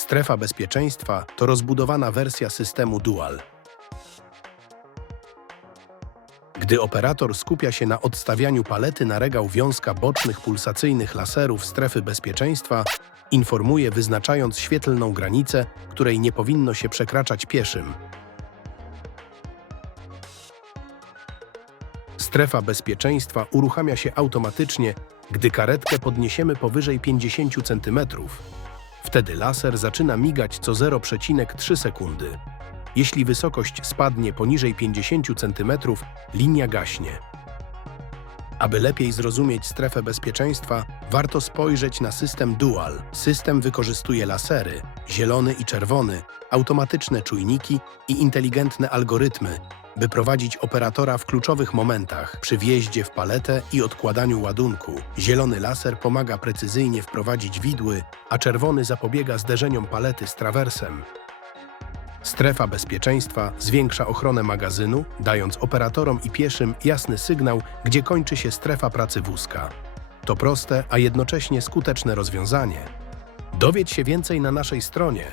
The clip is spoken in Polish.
Strefa bezpieczeństwa to rozbudowana wersja systemu Dual. Gdy operator skupia się na odstawianiu palety na regał wiązka bocznych pulsacyjnych laserów strefy bezpieczeństwa, informuje wyznaczając świetlną granicę, której nie powinno się przekraczać pieszym. Strefa bezpieczeństwa uruchamia się automatycznie, gdy karetkę podniesiemy powyżej 50 cm. Wtedy laser zaczyna migać co 0,3 sekundy. Jeśli wysokość spadnie poniżej 50 cm, linia gaśnie. Aby lepiej zrozumieć strefę bezpieczeństwa, warto spojrzeć na system Dual. System wykorzystuje lasery, zielony i czerwony, automatyczne czujniki i inteligentne algorytmy, by prowadzić operatora w kluczowych momentach przy wjeździe w paletę i odkładaniu ładunku. Zielony laser pomaga precyzyjnie wprowadzić widły, a czerwony zapobiega zderzeniom palety z trawersem. Strefa bezpieczeństwa zwiększa ochronę magazynu, dając operatorom i pieszym jasny sygnał, gdzie kończy się strefa pracy wózka. To proste, a jednocześnie skuteczne rozwiązanie. Dowiedz się więcej na naszej stronie